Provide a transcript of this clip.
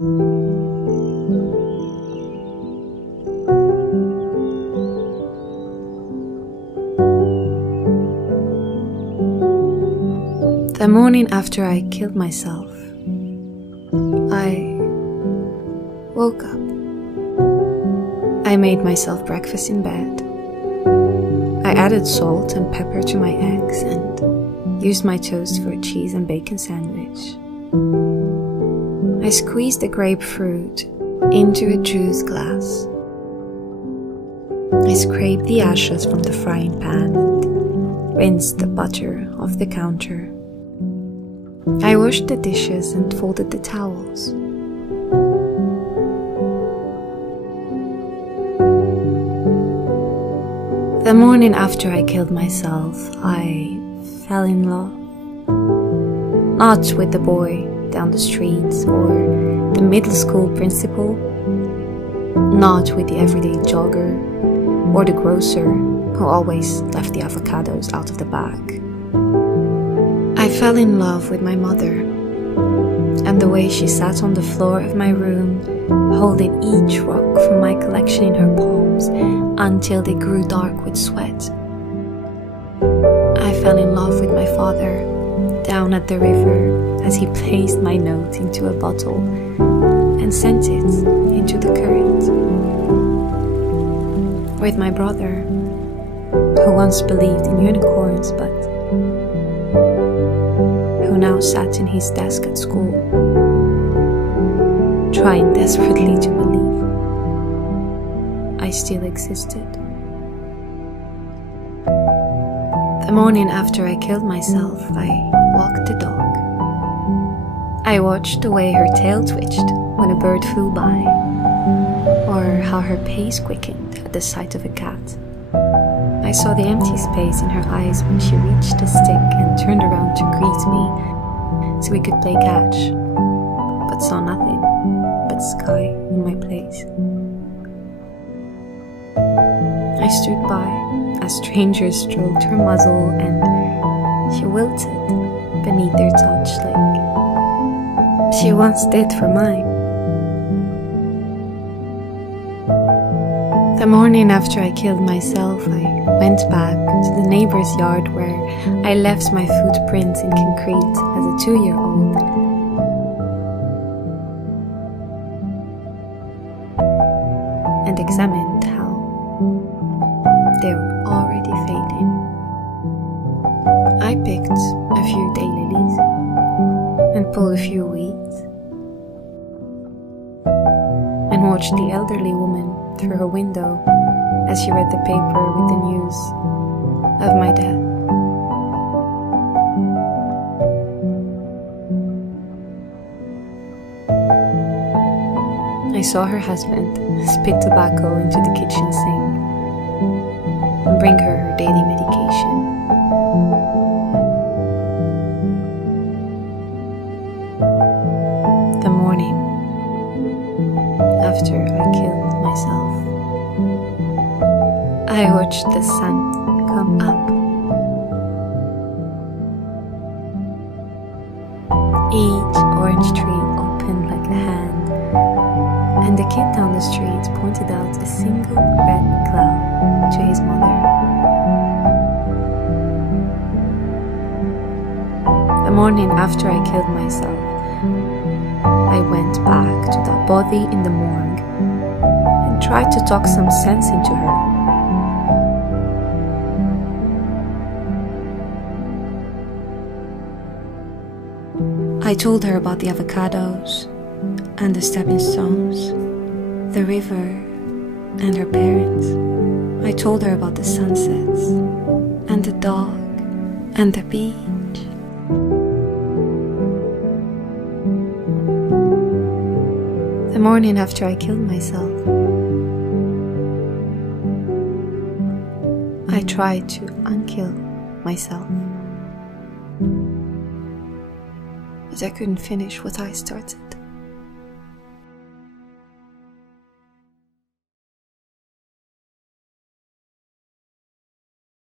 The morning after I killed myself, I woke up. I made myself breakfast in bed. I added salt and pepper to my eggs and used my toast for a cheese and bacon sandwich. I squeezed the grapefruit into a juice glass. I scraped the ashes from the frying pan and rinsed the butter off the counter. I washed the dishes and folded the towels. The morning after I killed myself, I fell in love. Not with the boy down the street or the middle school principal, not with the everyday jogger or the grocer who always left the avocados out of the bag. I fell in love with my mother and the way she sat on the floor of my room, holding each rock from my collection in her palms until they grew dark with sweat. I fell in love with my father down at the river as he placed my note into a bottle and sent it into the current. With my brother, who once believed in unicorns but who now sat in his desk at school, trying desperately to believe I still existed. The morning after I killed myself, I walked the dog. I watched the way her tail twitched when a bird flew by, or how her pace quickened at the sight of a cat. I saw the empty space in her eyes when she reached a stick and turned around to greet me so we could play catch, but saw nothing but sky in my place. I stood by as strangers stroked her muzzle and she wilted beneath their touch like she once did for mine. The morning after I killed myself, I went back to the neighbor's yard where I left my footprints in concrete as a 2-year-old. And examined how they were already fading. I picked a few daylilies and pulled a few weeds and watched the elderly woman through her window as she read the paper with the news of my death. I saw her husband spit tobacco into the kitchen sink and bring her daily medication. The morning after I killed myself, I watched the sun come up. Each orange tree opened like a hand, and the kid down the street pointed out a single red cloud to his mother. The morning after I killed myself, I went back to that body in the morgue and tried to talk some sense into her. I told her about the avocados and the stepping stones, the river and her parents. I told her about the sunsets and the dog and the beach. The morning after I killed myself, I tried to unkill myself, but I couldn't finish what I started.